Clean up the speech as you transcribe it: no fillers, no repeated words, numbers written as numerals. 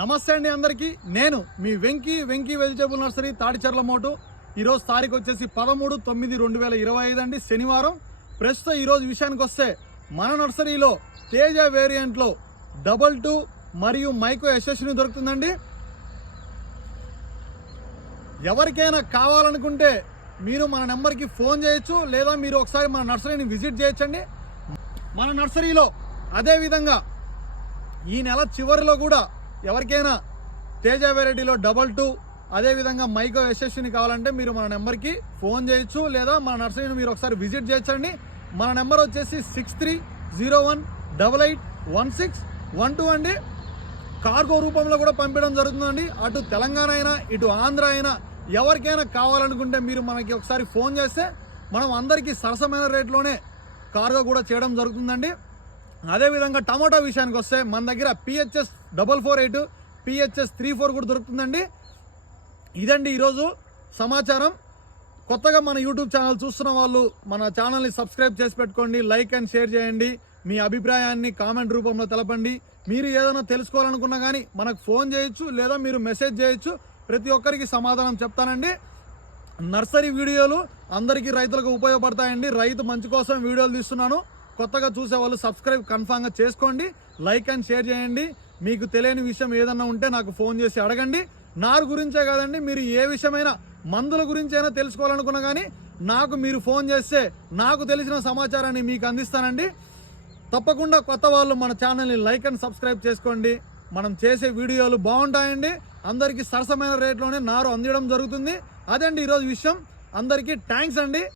నమస్తే అండి అందరికీ. నేను మీ వెంకీ వెజిటేబుల్ నర్సరీ తాడిచెర్ల మోటు. ఈరోజు తారీఖు వచ్చేసి 13/9/2025 అండి, శనివారం. ప్రస్తుతం ఈరోజు విషయానికి వస్తే మన నర్సరీలో తేజ వేరియంట్లో 22 మరియు మైకో యశస్విని దొరుకుతుందండి. ఎవరికైనా కావాలనుకుంటే మీరు మన నెంబర్కి ఫోన్ చేయొచ్చు, లేదా మీరు ఒకసారి మన నర్సరీని విజిట్ చేయొచ్చండి. మన నర్సరీలో అదేవిధంగా ఈ నెల చివరిలో కూడా ఎవరికైనా తేజ వెరైటీలో 22 అదేవిధంగా మైకో యశస్విని కావాలంటే మీరు మన నెంబర్కి ఫోన్ చేయొచ్చు, లేదా మన నర్సరీని మీరు ఒకసారి విజిట్ చేయొచ్చండి. మన నెంబర్ వచ్చేసి 6301881612 అండి. కార్గో రూపంలో కూడా పంపించడం జరుగుతుందండి. అటు తెలంగాణ అయినా ఇటు ఆంధ్ర అయినా ఎవరికైనా కావాలనుకుంటే మీరు మనకి ఒకసారి ఫోన్ చేస్తే మనం అందరికీ సరసమైన రేట్లోనే కార్గో కూడా చేయడం జరుగుతుందండి. అదేవిధంగా టమాటో విషయానికి వస్తే మన దగ్గర PHS 448 PHS 34 కూడా దొరుకుతుందండి. ఇదండి ఈరోజు సమాచారం. కొత్తగా మన యూట్యూబ్ ఛానల్ చూస్తున్న వాళ్ళు మన ఛానల్ని సబ్స్క్రైబ్ చేసి పెట్టుకోండి, లైక్ అండ్ షేర్ చేయండి, మీ అభిప్రాయాన్ని కామెంట్ రూపంలో తెలపండి. మీరు ఏదైనా తెలుసుకోవాలనుకున్నా కానీ మనకు ఫోన్ చేయొచ్చు, లేదా మీరు మెసేజ్ చేయొచ్చు. ప్రతి ఒక్కరికి సమాధానం చెప్తానండి. నర్సరీ వీడియోలు అందరికీ రైతులకు ఉపయోగపడతాయండి. రైతు మంచి కోసం వీడియోలు తీస్తున్నాను. కొత్తగా చూసే వాళ్ళు సబ్స్క్రైబ్ కన్ఫామ్గా చేసుకోండి, లైక్ అండ్ షేర్ చేయండి. మీకు తెలియని విషయం ఏదన్నా ఉంటే నాకు ఫోన్ చేసి అడగండి. నారు గురించే కాదండి, మీరు ఏ విషయమైనా మందుల గురించి అయినా తెలుసుకోవాలనుకున్నా కానీ నాకు మీరు ఫోన్ చేస్తే నాకు తెలిసిన సమాచారాన్ని మీకు అందిస్తానండి. తప్పకుండా కొత్త వాళ్ళు మన ఛానల్ని లైక్ అండ్ సబ్స్క్రైబ్ చేసుకోండి. మనం చేసే వీడియోలు బాగుంటాయండి. అందరికీ సరసమైన రేట్లోనే నారు అందించడం జరుగుతుంది. అదండి ఈరోజు విషయం. అందరికీ థ్యాంక్స్ అండి.